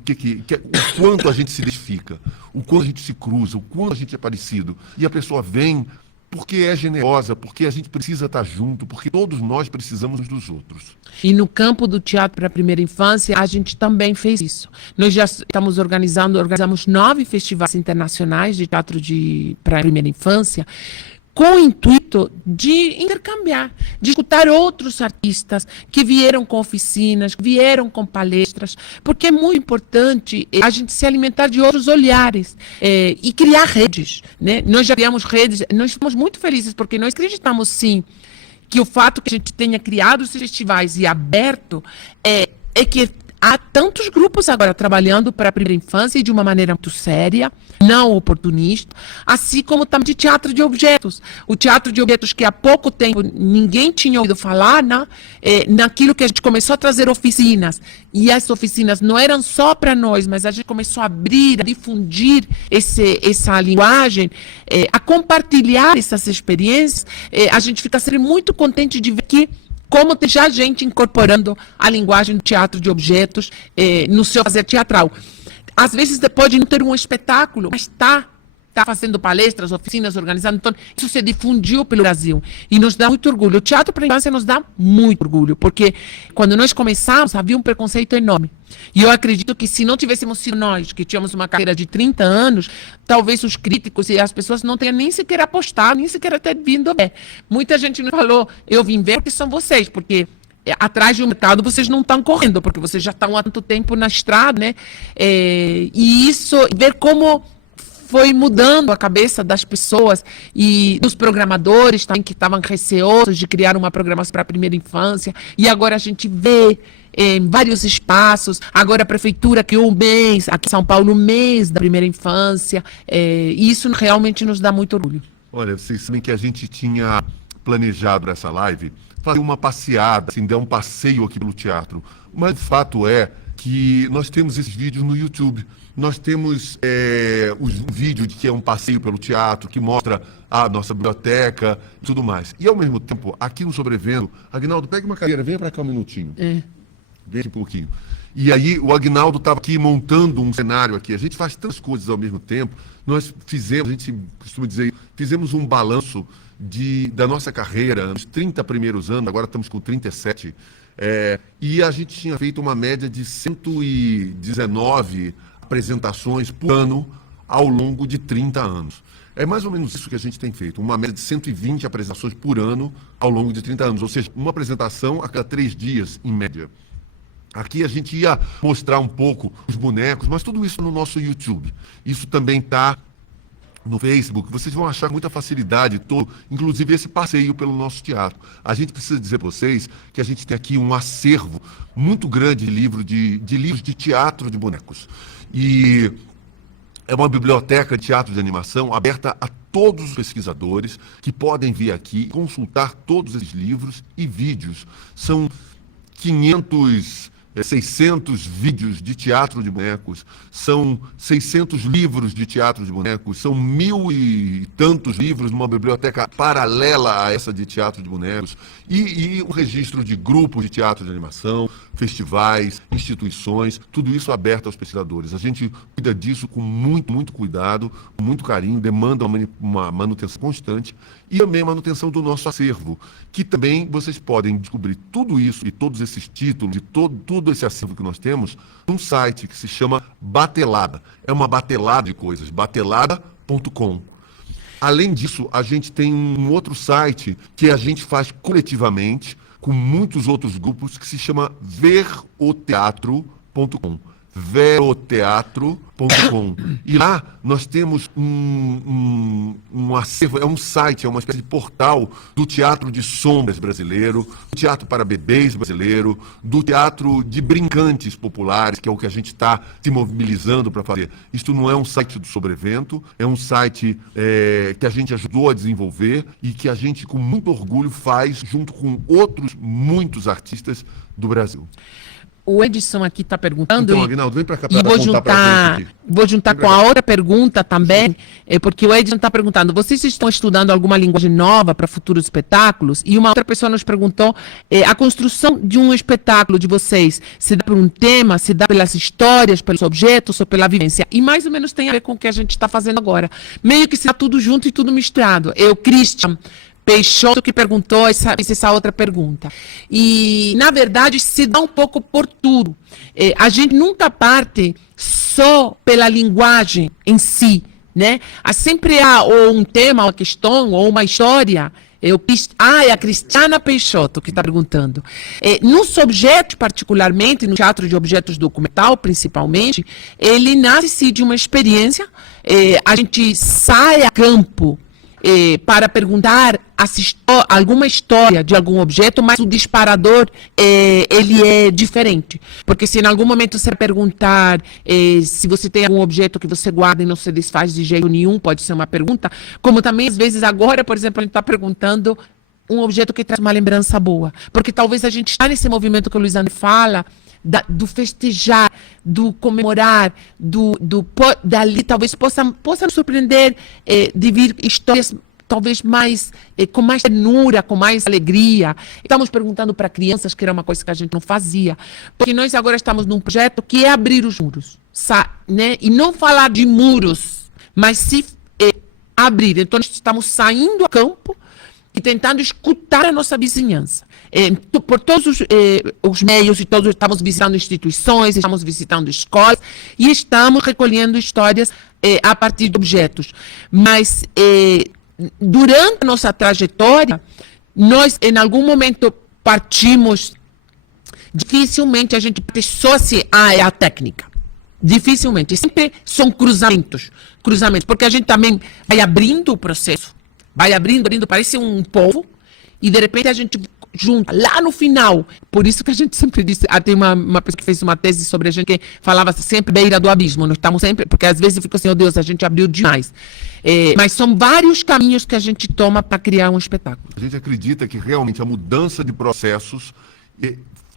quanto a gente se identifica, o quanto a gente se cruza, o quanto a gente é parecido. E a pessoa vem porque é generosa, porque a gente precisa estar junto, porque todos nós precisamos uns dos outros. E no campo do teatro para a primeira infância, a gente também fez isso. Nós já organizamos 9 festivais internacionais de teatro para a primeira infância, com o intuito de intercambiar, de escutar outros artistas que vieram com oficinas, que vieram com palestras, porque é muito importante a gente se alimentar de outros olhares e criar redes, né? Nós já criamos redes, nós estamos muito felizes porque nós acreditamos sim que o fato que a gente tenha criado os festivais e aberto é que há tantos grupos agora trabalhando para a primeira infância e de uma maneira muito séria, não oportunista, assim como também de teatro de objetos. O teatro de objetos que há pouco tempo ninguém tinha ouvido falar, né? Naquilo que a gente começou a trazer oficinas. E as oficinas não eram só para nós, mas a gente começou a abrir, a difundir essa linguagem, a compartilhar essas experiências. A gente fica sempre muito contente de ver que como tem já gente incorporando a linguagem do teatro de objetos no seu fazer teatral. Às vezes pode não ter um espetáculo, mas está fazendo palestras, oficinas, organizando. Então, isso se difundiu pelo Brasil. E nos dá muito orgulho. O teatro para a infância nos dá muito orgulho, porque quando nós começamos, havia um preconceito enorme. E eu acredito que se não tivéssemos sido nós, que tínhamos uma carreira de 30 anos, talvez os críticos e as pessoas não tenham nem sequer apostado, nem sequer até vindo ver. Muita gente nos falou, eu vim ver porque são vocês, porque atrás de um mercado vocês não estão correndo, porque vocês já estão há tanto tempo na estrada, né? E isso, ver como foi mudando a cabeça das pessoas e dos programadores também que estavam receosos de criar uma programação para a primeira infância. E agora a gente vê em vários espaços, agora a prefeitura criou um mês, aqui em São Paulo, um mês da primeira infância, e isso realmente nos dá muito orgulho. Olha, vocês sabem que a gente tinha planejado essa live fazer uma passeada, assim, dar um passeio aqui pelo teatro, mas o fato é que nós temos esses vídeos no YouTube. Nós temos um vídeo de que é um passeio pelo teatro, que mostra a nossa biblioteca e tudo mais. E, ao mesmo tempo, aqui no Sobrevento, Aguinaldo, pega uma cadeira, vem para cá um minutinho. Vem aqui um pouquinho. E aí, o Aguinaldo estava aqui montando um cenário aqui. A gente faz tantas coisas ao mesmo tempo. Nós fizemos, a gente costuma dizer, fizemos um balanço da nossa carreira, nos 30 primeiros anos, agora estamos com 37, e a gente tinha feito uma média de 119 apresentações por ano ao longo de 30 anos. É mais ou menos isso que a gente tem feito, uma média de 120 apresentações por ano ao longo de 30 anos, ou seja, uma apresentação a cada 3 dias, em média. Aqui a gente ia mostrar um pouco os bonecos, mas tudo isso no nosso YouTube. Isso também está no Facebook, vocês vão achar com muita facilidade inclusive esse passeio pelo nosso teatro. A gente precisa dizer para vocês que a gente tem aqui um acervo muito grande de livros de teatro de bonecos. E é uma biblioteca de teatro de animação aberta a todos os pesquisadores que podem vir aqui consultar todos esses livros e vídeos. São 600 vídeos de teatro de bonecos, são 600 livros de teatro de bonecos, são 1000 e tantos livros numa biblioteca paralela a essa de teatro de bonecos, e um registro de grupos de teatro de animação, festivais, instituições, tudo isso aberto aos pesquisadores. A gente cuida disso com muito, muito cuidado, com muito carinho, demanda uma manutenção constante e também a manutenção do nosso acervo, que também vocês podem descobrir tudo isso e todos esses títulos e todo esse acervo que nós temos num site que se chama Batelada. É uma batelada de coisas, batelada.com. Além disso, a gente tem um outro site que a gente faz coletivamente com muitos outros grupos que se chama veroteatro.com. veroteatro.com. E lá nós temos um acervo, é um site, é uma espécie de portal do teatro de sombras brasileiro, do teatro para bebês brasileiro, do teatro de brincantes populares, que é o que a gente está se mobilizando para fazer. Isto não é um site do Sobrevento, é um site que a gente ajudou a desenvolver e que a gente, com muito orgulho, faz junto com outros muitos artistas do Brasil. O Edson aqui está perguntando, então, Aguinaldo, vem para cá para vou juntar com a outra pergunta também, porque o Edson está perguntando, vocês estão estudando alguma linguagem nova para futuros espetáculos? E uma outra pessoa nos perguntou, a construção de um espetáculo de vocês, se dá por um tema, se dá pelas histórias, pelos objetos ou pela vivência? E mais ou menos tem a ver com o que a gente está fazendo agora. Meio que se dá tudo junto e tudo misturado. O Christian Peixoto que perguntou essa outra pergunta. E, na verdade, se dá um pouco por tudo. A gente nunca parte só pela linguagem em si, né? Sempre há ou um tema, uma questão, ou uma história. É a Cristiana Peixoto que está perguntando. Nos objetos, particularmente, no teatro de objetos documental, principalmente, ele nasce de uma experiência. A gente sai a campo para perguntar alguma história de algum objeto, mas o disparador ele é diferente. Porque se em algum momento você perguntar se você tem algum objeto que você guarda e não se desfaz de jeito nenhum, pode ser uma pergunta, como também às vezes agora, por exemplo, a gente está perguntando um objeto que traz uma lembrança boa. Porque talvez a gente está nesse movimento que o Luiz André fala, do festejar, do comemorar, dali talvez possa nos surpreender de vir histórias talvez mais, com mais ternura, com mais alegria. Estamos perguntando para crianças, que era uma coisa que a gente não fazia, porque nós agora estamos num projeto que é abrir os muros, né? E não falar de muros, mas se abrir. Então, nós estamos saindo a campo e tentando escutar a nossa vizinhança. Por todos os meios, e todos estamos visitando instituições, estamos visitando escolas e estamos recolhendo histórias a partir de objetos. Mas durante a nossa trajetória, nós em algum momento partimos, dificilmente a gente parte só assim, é a técnica. Dificilmente. Sempre são cruzamentos, porque a gente também vai abrindo o processo, vai abrindo, parece um povo, e de repente a gente junta lá no final. Por isso que a gente sempre disse, tem uma pessoa que fez uma tese sobre a gente que falava sempre beira do abismo, nós estamos sempre, porque às vezes eu fico assim, oh Deus, a gente abriu demais. Mas são vários caminhos que a gente toma para criar um espetáculo. A gente acredita que realmente a mudança de processos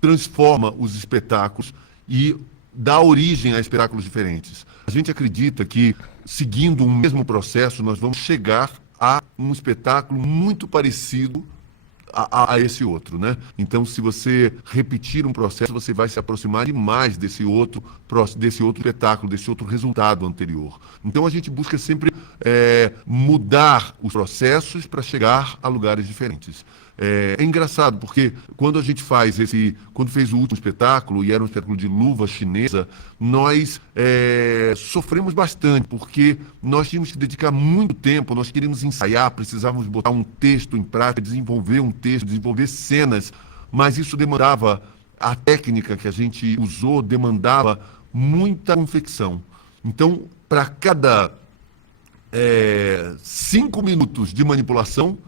transforma os espetáculos e dá origem a espetáculos diferentes. A gente acredita que, seguindo um mesmo processo, nós vamos chegar a um espetáculo muito parecido a esse outro, né? Então, se você repetir um processo, você vai se aproximar demais desse outro espetáculo, desse outro resultado anterior. Então, a gente busca sempre mudar os processos para chegar a lugares diferentes. É engraçado, porque quando a gente quando fez o último espetáculo, e era um espetáculo de luva chinesa, nós sofremos bastante, porque nós tínhamos que dedicar muito tempo, nós queríamos ensaiar, precisávamos botar um texto em prática, desenvolver um texto, desenvolver cenas, mas isso demandava, a técnica que a gente usou demandava muita confecção. Então, para cada 5 minutos de manipulação,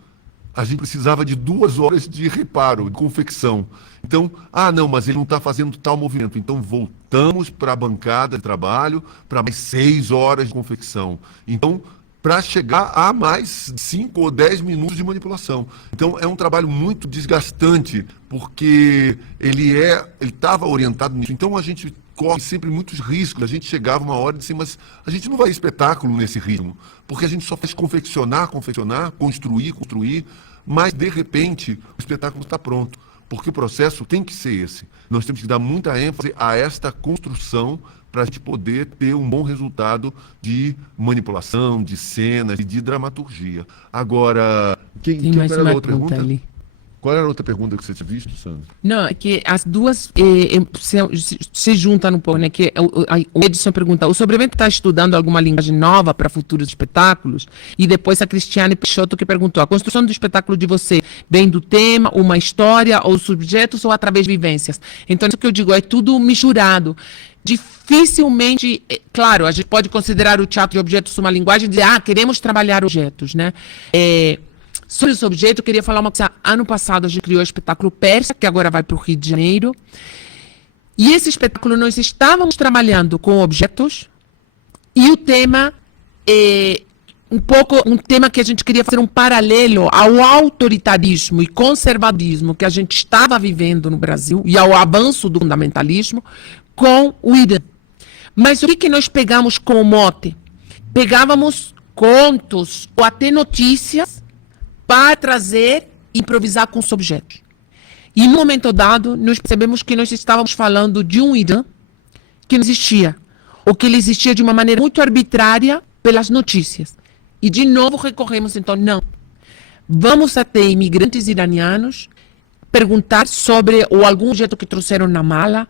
a gente precisava de 2 horas de reparo, de confecção. Então, não, mas ele não está fazendo tal movimento. Então, voltamos para a bancada de trabalho para mais 6 horas de confecção. Então, para chegar a mais 5 ou 10 minutos de manipulação. Então, é um trabalho muito desgastante, porque ele estava orientado nisso. Então, a gente corre sempre muitos riscos. A gente chegava uma hora e disse, mas a gente não vai espetáculo nesse ritmo, porque a gente só faz confeccionar, construir, mas de repente o espetáculo está pronto, porque o processo tem que ser esse. Nós temos que dar muita ênfase a esta construção para a gente poder ter um bom resultado de manipulação, de cenas e de dramaturgia. Agora, Tem mais era a uma outra pergunta ali. Qual era a outra pergunta que você tinha visto, Sandra? Não, é que as duas se juntam um pouco, né? Que o Edson pergunta, o Sobrevento está estudando alguma linguagem nova para futuros espetáculos? E depois a Cristiane Peixoto que perguntou, a construção do espetáculo de você vem do tema, uma história, ou subjetos, ou através de vivências? Então, isso que eu digo, é tudo misturado. Dificilmente, claro, a gente pode considerar o teatro de objetos uma linguagem de, queremos trabalhar objetos, né? Sobre esse objeto, eu queria falar uma coisa. Ano passado, a gente criou o espetáculo Persa, que agora vai para o Rio de Janeiro. E esse espetáculo, nós estávamos trabalhando com objetos, e o tema um tema que a gente queria fazer um paralelo ao autoritarismo e conservadorismo que a gente estava vivendo no Brasil, e ao avanço do fundamentalismo, com o Irã. Mas o que nós pegamos como mote? Pegávamos contos ou até notícias para trazer e improvisar com os objetos. E no momento dado, nós percebemos que nós estávamos falando de um Irã que não existia, ou que ele existia de uma maneira muito arbitrária pelas notícias. E de novo recorremos, então, não. Vamos até imigrantes iranianos perguntar sobre ou algum objeto que trouxeram na mala,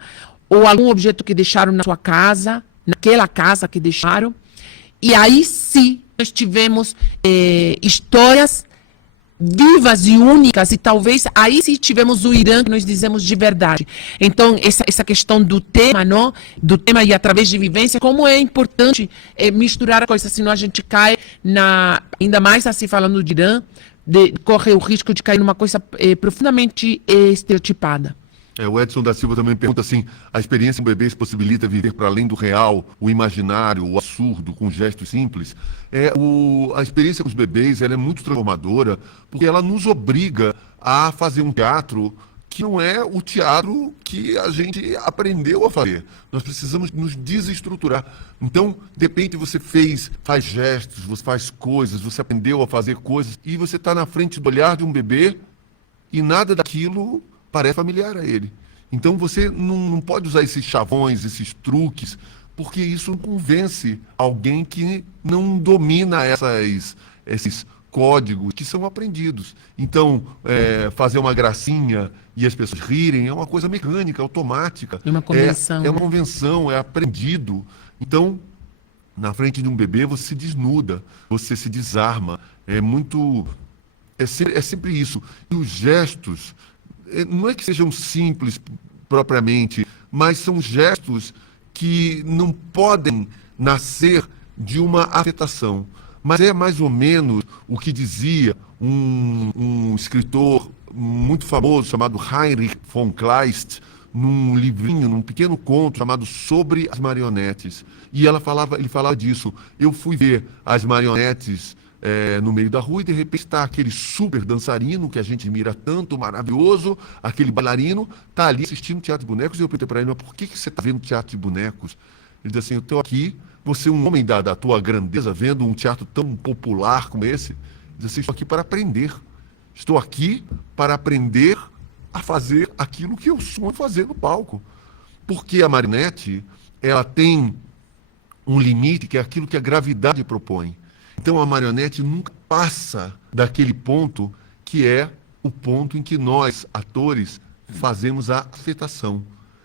ou algum objeto que deixaram na sua casa, naquela casa que deixaram, E aí sim, nós tivemos histórias vivas e únicas, e talvez aí sim tivemos o Irã que nós dizemos de verdade. Então, essa questão do tema, não? Do tema e através de vivência, como é importante misturar a coisa, senão a gente cai ainda mais assim falando de Irã, corre o risco de cair numa coisa profundamente estereotipada. O Edson da Silva também pergunta assim, a experiência com bebês possibilita viver para além do real, o imaginário, o absurdo, com gestos simples? A experiência com os bebês ela é muito transformadora, porque ela nos obriga a fazer um teatro que não é o teatro que a gente aprendeu a fazer. Nós precisamos nos desestruturar. Então, de repente você faz gestos, você faz coisas, você aprendeu a fazer coisas, e você está na frente do olhar de um bebê e nada daquilo parece familiar a ele. Então você não pode usar esses chavões, esses truques, porque isso não convence alguém que não domina esses códigos que são aprendidos. Então, fazer uma gracinha e as pessoas rirem é uma coisa mecânica, automática. É uma convenção. É uma convenção, é aprendido. Então, na frente de um bebê, você se desnuda, você se desarma. É sempre isso. E os gestos não é que sejam simples propriamente, mas são gestos que não podem nascer de uma afetação. Mas é mais ou menos o que dizia um escritor muito famoso chamado Heinrich von Kleist, num livrinho, num pequeno conto chamado Sobre as Marionetes. E ele falava disso. Eu fui ver as marionetes no meio da rua e de repente está aquele super dançarino que a gente admira tanto, maravilhoso, aquele bailarino, está ali assistindo teatro de bonecos, e eu perguntei para ele, mas por que você está vendo teatro de bonecos? Ele disse assim, eu estou aqui, você é um homem da tua grandeza, vendo um teatro tão popular como esse. Ele disse assim, estou aqui para aprender. Estou aqui para aprender a fazer aquilo que eu sonho fazer no palco. Porque a marionete, ela tem um limite que é aquilo que a gravidade propõe. Então a marionete nunca passa daquele ponto que é o ponto em que nós, atores, fazemos a afetação,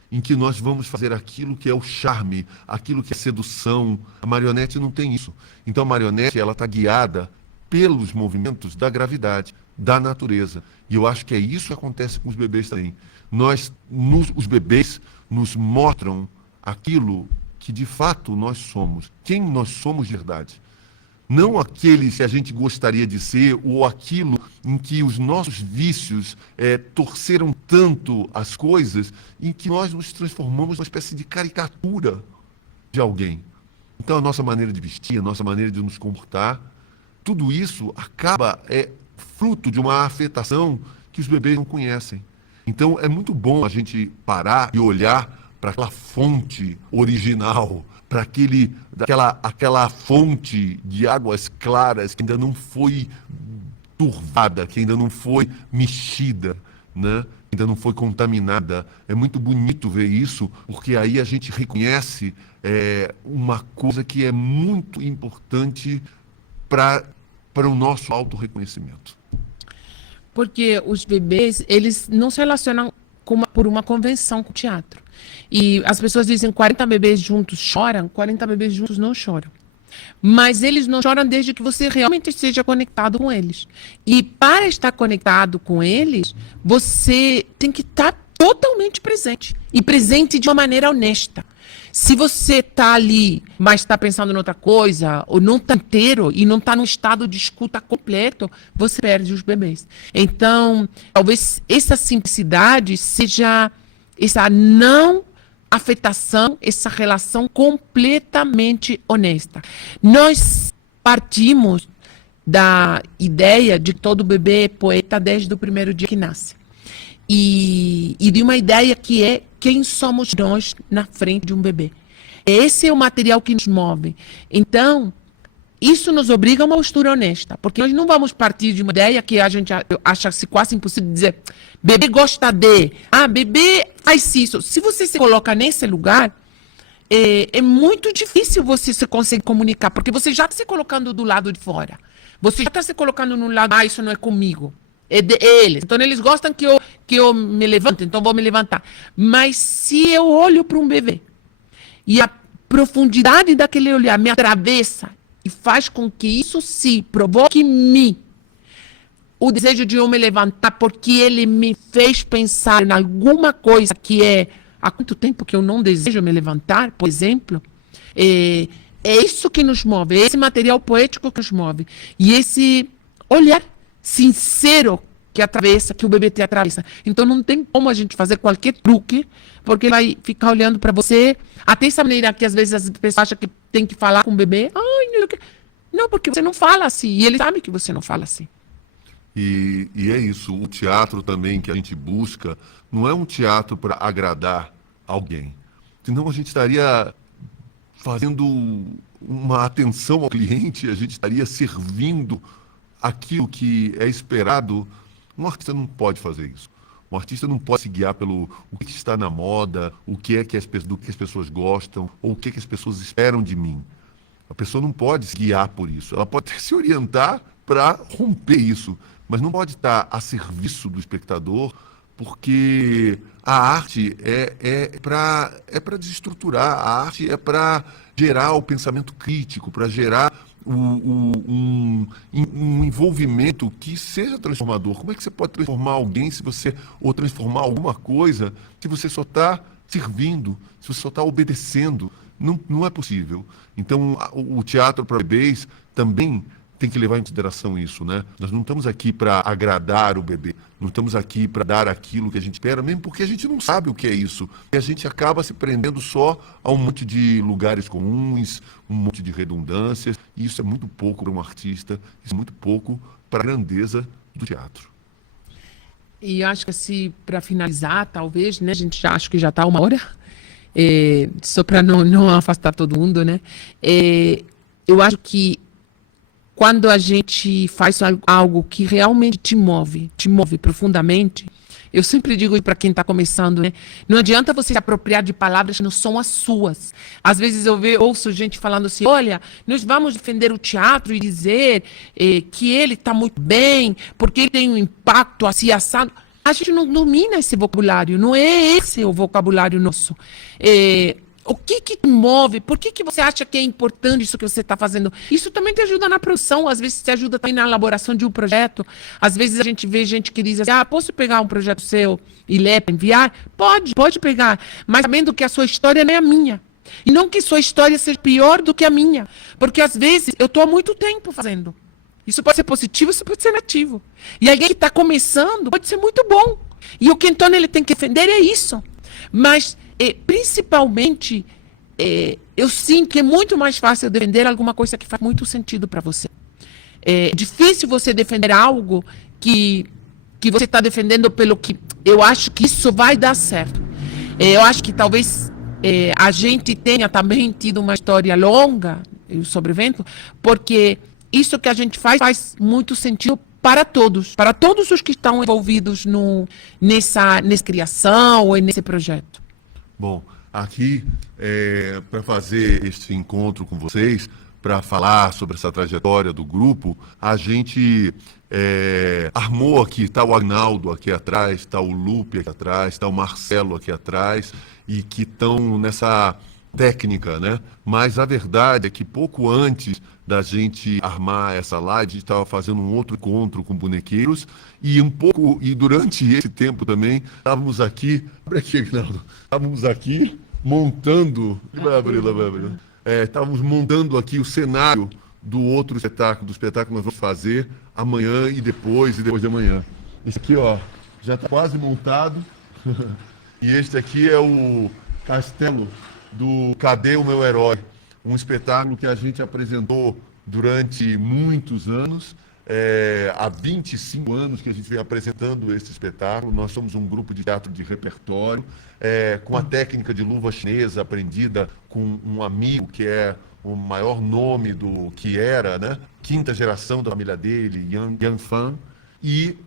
em que nós vamos fazer aquilo que é o charme, aquilo que é sedução. A marionete não tem isso. Então a marionete ela está guiada pelos movimentos da gravidade, da natureza. E eu acho que é isso que acontece com os bebês também. Os bebês nos mostram aquilo que de fato nós somos, quem nós somos de verdade. Não aqueles que a gente gostaria de ser, ou aquilo em que os nossos vícios torceram tanto as coisas, em que nós nos transformamos numa espécie de caricatura de alguém. Então a nossa maneira de vestir, a nossa maneira de nos comportar, tudo isso acaba fruto de uma afetação que os bebês não conhecem. Então é muito bom a gente parar e olhar para aquela fonte original, para aquela fonte de águas claras que ainda não foi turvada, que ainda não foi mexida, né? Ainda não foi contaminada. É muito bonito ver isso, porque aí a gente reconhece uma coisa que é muito importante para o nosso autorreconhecimento. Porque os bebês, eles não se relacionam por uma convenção com o teatro. E as pessoas dizem 40 bebês juntos choram, 40 bebês juntos não choram. Mas eles não choram desde que você realmente esteja conectado com eles. E para estar conectado com eles, você tem que estar totalmente presente. E presente de uma maneira honesta. Se você está ali, mas está pensando em outra coisa, ou não está inteiro e não está num estado de escuta completo, você perde os bebês. Então, talvez essa simplicidade seja essa não afetação, essa relação completamente honesta. Nós partimos da ideia de que todo bebê é poeta desde o primeiro dia que nasce. E de uma ideia que é quem somos nós na frente de um bebê. Esse é o material que nos move. Então, isso nos obriga a uma postura honesta, porque nós não vamos partir de uma ideia que a gente acha-se quase impossível de dizer, bebê gosta de, bebê faz isso. Se você se coloca nesse lugar, é muito difícil você se conseguir comunicar, porque você já está se colocando do lado de fora. Você já está se colocando no lado, isso não é comigo. É de eles. Então, eles gostam que eu me levante, então vou me levantar. Mas se eu olho para um bebê e a profundidade daquele olhar me atravessa e faz com que isso sim provoque em mim o desejo de eu me levantar, porque ele me fez pensar em alguma coisa que é há quanto tempo que eu não desejo me levantar, por exemplo. É isso que nos move, é esse material poético que nos move. E esse olhar sincero que o bebê te atravessa. Então não tem como a gente fazer qualquer truque, porque ele vai ficar olhando para você, até essa maneira que às vezes as pessoas acham que tem que falar com o bebê. Não, porque você não fala assim, e ele sabe que você não fala assim. E é isso, o teatro também que a gente busca não é um teatro para agradar alguém, senão a gente estaria fazendo uma atenção ao cliente, a gente estaria servindo aquilo que é esperado. Um artista não pode fazer isso. Um artista não pode se guiar pelo o que está na moda, o que é que do que as pessoas gostam, ou o que é que as pessoas esperam de mim. A pessoa não pode se guiar por isso. Ela pode se orientar para romper isso, mas não pode estar a serviço do espectador, porque a arte é para desestruturar, a arte é para gerar o pensamento crítico, para gerar um envolvimento que seja transformador. Como é que você pode transformar alguém ou transformar alguma coisa se você só está servindo, se você só está obedecendo? Não é possível. Então, o teatro para bebês também tem que levar em consideração isso, né? Nós não estamos aqui para agradar o bebê, não estamos aqui para dar aquilo que a gente espera, mesmo porque a gente não sabe o que é isso. E a gente acaba se prendendo só a um monte de lugares comuns, um monte de redundâncias, e isso é muito pouco para um artista, isso é muito pouco para a grandeza do teatro. E acho que assim, para finalizar, talvez, né? A gente acho que já está 1 hora, só para não afastar todo mundo, né? Eu acho que quando a gente faz algo que realmente te move profundamente, eu sempre digo para quem está começando, né? Não adianta você se apropriar de palavras que não são as suas. Às vezes ouço gente falando assim, olha, nós vamos defender o teatro e dizer que ele está muito bem, porque ele tem um impacto assim, assado. A gente não domina esse vocabulário, não é esse o vocabulário nosso. O que te move? Por que você acha que é importante isso que você está fazendo? Isso também te ajuda na produção, às vezes te ajuda também na elaboração de um projeto. Às vezes a gente vê gente que diz assim, posso pegar um projeto seu e ler para enviar? Pode pegar, mas sabendo que a sua história não é a minha. E não que sua história seja pior do que a minha, porque às vezes eu estou há muito tempo fazendo. Isso pode ser positivo, isso pode ser negativo. E alguém que está começando pode ser muito bom. E o que então ele tem que defender é isso. Mas principalmente, eu sinto que é muito mais fácil defender alguma coisa que faz muito sentido para você. É difícil você defender algo que você está defendendo pelo que eu acho que isso vai dar certo. Eu acho que talvez a gente tenha também tido uma história longa, o Sobrevento, porque isso que a gente faz muito sentido para todos os que estão envolvidos nessa criação ou nesse projeto. Bom, aqui, para fazer este encontro com vocês, para falar sobre essa trajetória do grupo, a gente armou aqui, está o Agnaldo aqui atrás, está o Lupe aqui atrás, está o Marcelo aqui atrás, e que estão nessa técnica, né? Mas a verdade é que pouco antes da gente armar essa live, a gente estava fazendo um outro encontro com bonequeiros e durante esse tempo também estávamos aqui, abre aqui, Agnaldo, estávamos aqui montando, estávamos montando aqui o cenário do outro espetáculo, do espetáculo que nós vamos fazer amanhã e depois de amanhã. Esse aqui, ó, já está quase montado e este aqui é o castelo do Cadê o Meu Herói? Um espetáculo que a gente apresentou durante muitos anos, há 25 anos que a gente vem apresentando esse espetáculo. Nós somos um grupo de teatro de repertório, com a técnica de luva chinesa aprendida com um amigo que é o maior nome do que era, né? 5ª geração da família dele, Yang Fan. E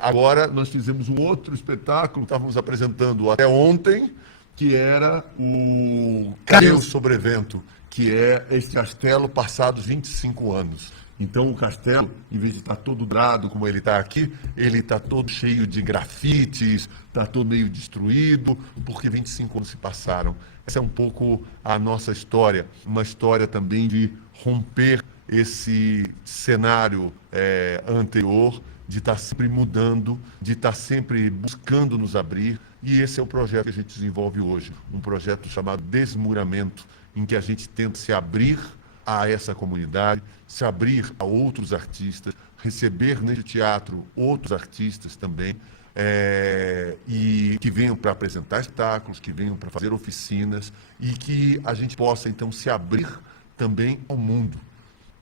agora nós fizemos um outro espetáculo, estávamos apresentando até ontem, que era o Cadê o Sobrevento, que é esse castelo passados 25 anos. Então o castelo, em vez de estar todo dourado como ele está aqui, ele está todo cheio de grafites, está todo meio destruído, porque 25 anos se passaram. Essa é um pouco a nossa história, uma história também de romper esse cenário anterior, de estar sempre mudando, de estar sempre buscando nos abrir, e esse é o projeto que a gente desenvolve hoje, um projeto chamado Desmuramento, em que a gente tenta se abrir a essa comunidade, se abrir a outros artistas, receber nesse teatro outros artistas também, e que venham para apresentar espetáculos, que venham para fazer oficinas, e que a gente possa então se abrir também ao mundo,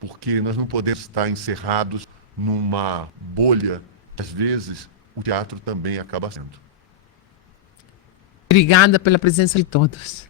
porque nós não podemos estar encerrados numa bolha, às vezes o teatro também acaba sendo. Obrigada pela presença de todos.